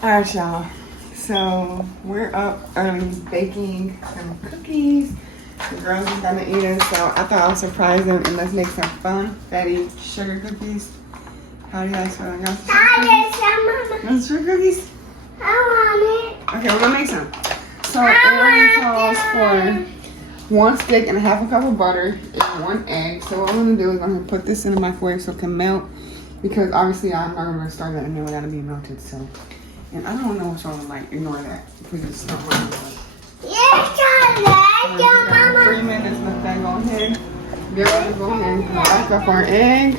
Alright, y'all. So we're up early baking some cookies. The girls are gonna eat it, so I thought I'll surprise them and let's make some fun fatty sugar cookies. How do you guys feel? Y'all want some sugar cookies? I want it. Okay, we're gonna make some. So it only calls for 1 stick and a half a cup of butter and 1 egg. So what I'm gonna do is I'm gonna put this in the microwave so it can melt, because obviously I'm not gonna start that and then we gotta be melted. So, and I don't know what's wrong with like ignore that because it's not working. Yes, Charlotte. Your mama. 3 minutes. Let that go ahead. Girls, go ahead. Back up our egg.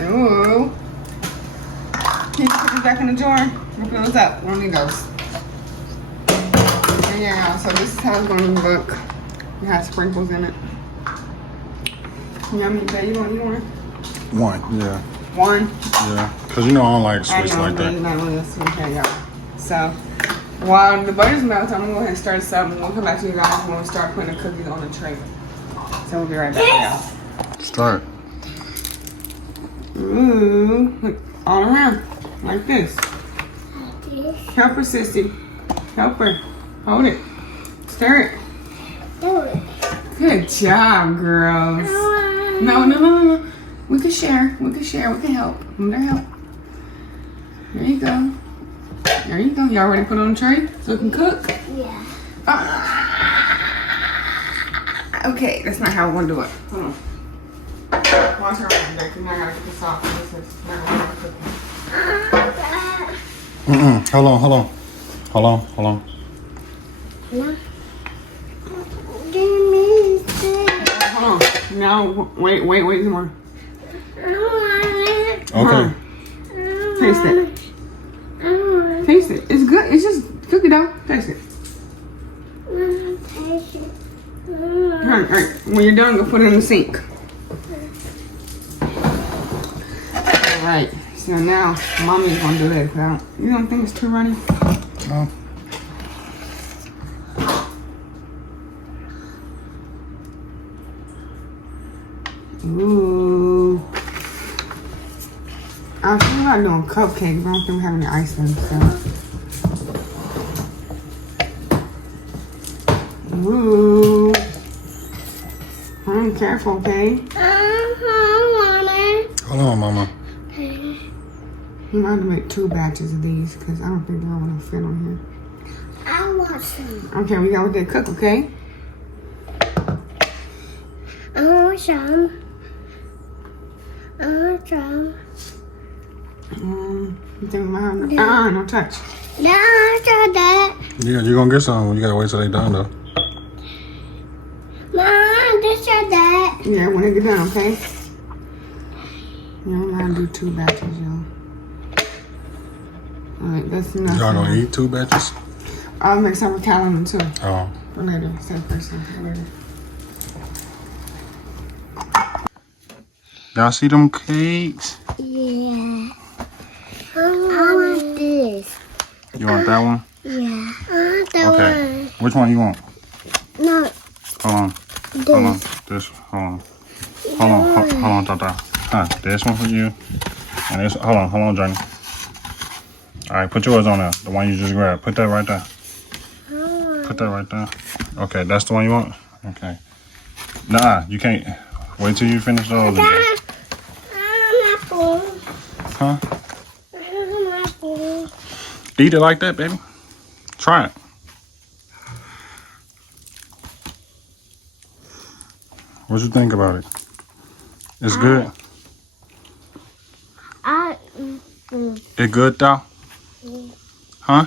Ooh. Can you put this back in the jar? We'll fill this up. We don't need those. And yeah, so this is how it's going to look. It has sprinkles in it. Yummy. Babe, you want it? 1, yeah. 1? Yeah. Because you know I don't like sweets like that. Not really a sweet here, y'all. So, while the butter's melting, I'm going to go ahead and stir this up. And we'll come back to you guys when we start putting the cookies on the tray. So we'll be right back, y'all. Start. Ooh. Look, all around. Like this. Help her, sissy. Help her. Hold it. Stir it. Do it. Good job, girls. No. We can share. We can share. We can help. We can help. There you go. There you go. Y'all ready to put it on the tray so it can cook? Yeah. Okay, that's not how we want to do it. Hold on. Watch her right there, because now I gotta get this off. This is not gonna cook. Hold on. No. Give me this. Hold on. No, wait some more. I want it. Okay. Taste it. I want it. Taste it. It's good. It's just cookie dough. Taste it. Taste it. All right. When you're done, go put it in the sink. All right. So now, mommy's gonna do that. You don't think it's too runny? No. Ooh. I was thinking about doing cupcakes, but I don't think we have any ice in, so. Ooh. Careful, okay? I want it. Hold on, Mama. You might have to make 2 batches of these, because I don't think they're all gonna fit on here. I want some. Okay, we got what they cook, okay? I want some. I want some. You think we might have no? No touch. No, I saw that. Yeah, you're gonna get some. You gotta wait till they done though. Mom, this or that. Yeah, when they get done, okay? Yeah, I'm gonna do 2 batches, y'all. Alright, that's enough. Y'all gonna eat 2 batches? I'll make some with Callum too. Oh. For later. Save first for later. Y'all see them cakes? Yeah. I want this. You want that one? Yeah. I want that Okay. Which one you want? one. No, Hold on. this. Hold on. This. Hold on, Tata. This one for you. And this. Hold on, Johnny. All right, put yours on there. The one you just grabbed. Put that right there. Put that right there. Okay, that's the one you want? Okay. Nah, you can't. Wait till you finish those. I'm not full. Huh? I'm not full. Eat it like that, baby. Try it. What you think about it? It's good. It good though? Huh?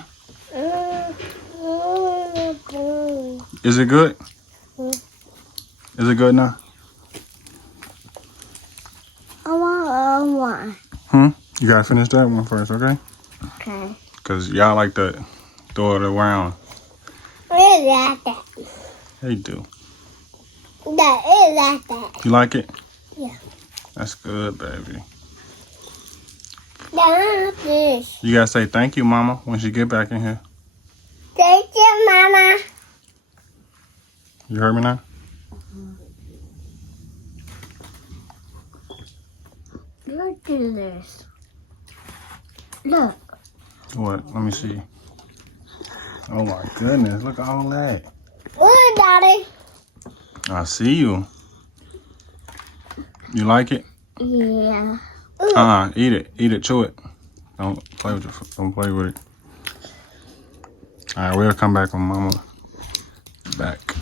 Is it good? Is it good now? I want one. You gotta finish that one first, okay? Okay. Cause y'all like to throw it around. Really like that. They do. That is like that. You like it? Yeah. That's good, baby. That's this. You gotta say thank you, Mama, when she get back in here. Thank you, Mama. You heard me now? Look at this. Look. What? Let me see. Oh my goodness, look at all that. Look, Daddy. I see you. You like it? Yeah. Eat it. Eat it, chew it. Don't play with it. Don't play with it. Alright, we'll come back when Mama back.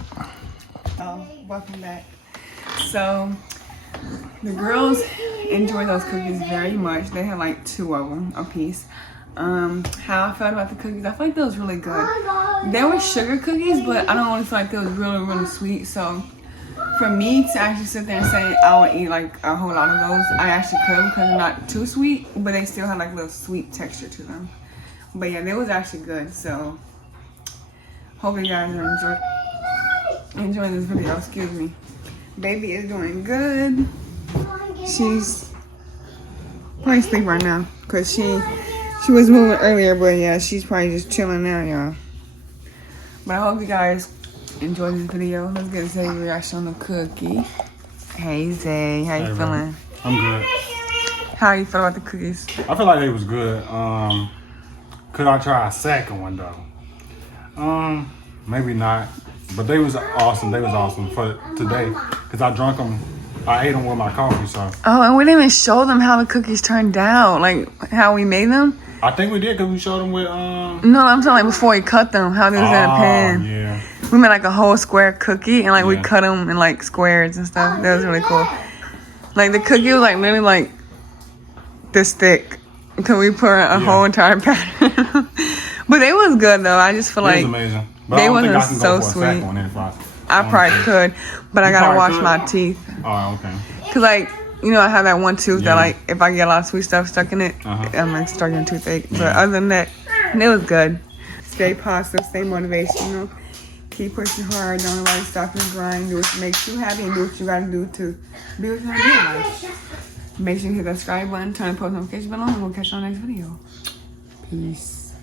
Oh, welcome back. So the girls enjoy those cookies very much. They had like 2 of them a piece. How I felt about the cookies, I feel like they was really good. They were sugar cookies, but I don't really feel like they was really sweet. So for me to actually sit there and say I would eat like a whole lot of those, I actually could because they're not too sweet, but they still have like a little sweet texture to them. But yeah, they was actually good. So hope you guys are enjoying this video. Excuse me. Baby is doing good. She's probably asleep right now because she was moving earlier, but yeah, she's probably just chilling now, y'all. But I hope you guys enjoyed this video. Let's get Zay's reaction on the cookie. Hey Zay, how you feeling? I'm good. How you feel about the cookies? I feel like they was good. Could I try a second one though? Maybe not. But they was awesome. They was awesome for today because I ate them with my coffee. So. Oh, and we didn't even show them how the cookies turned out, like how we made them. I think we did because we showed them with No, I'm talking like before we cut them, how they was in a pan. Yeah. We made like a whole square cookie and like we cut them in like squares and stuff. That was really cool. Like the cookie was like literally like this thick until we put a whole entire pattern. But they was good though. I just feel like it was amazing. But they I don't think wasn't I can so go for a sweet. second one if I probably could, but I gotta wash could? my teeth. Oh, okay. Cause like, you know, I have that one tooth that like, if I get a lot of sweet stuff stuck in it, I'm like start getting toothache. But other than that, it was good. Stay positive, stay motivated, you know. Keep pushing hard, don't let it stop your grind. Do what makes you happy and do what you gotta do to be what you gotta do in life. Make sure you hit that subscribe button, turn the post notification bell on, and we'll catch you on the next video. Peace.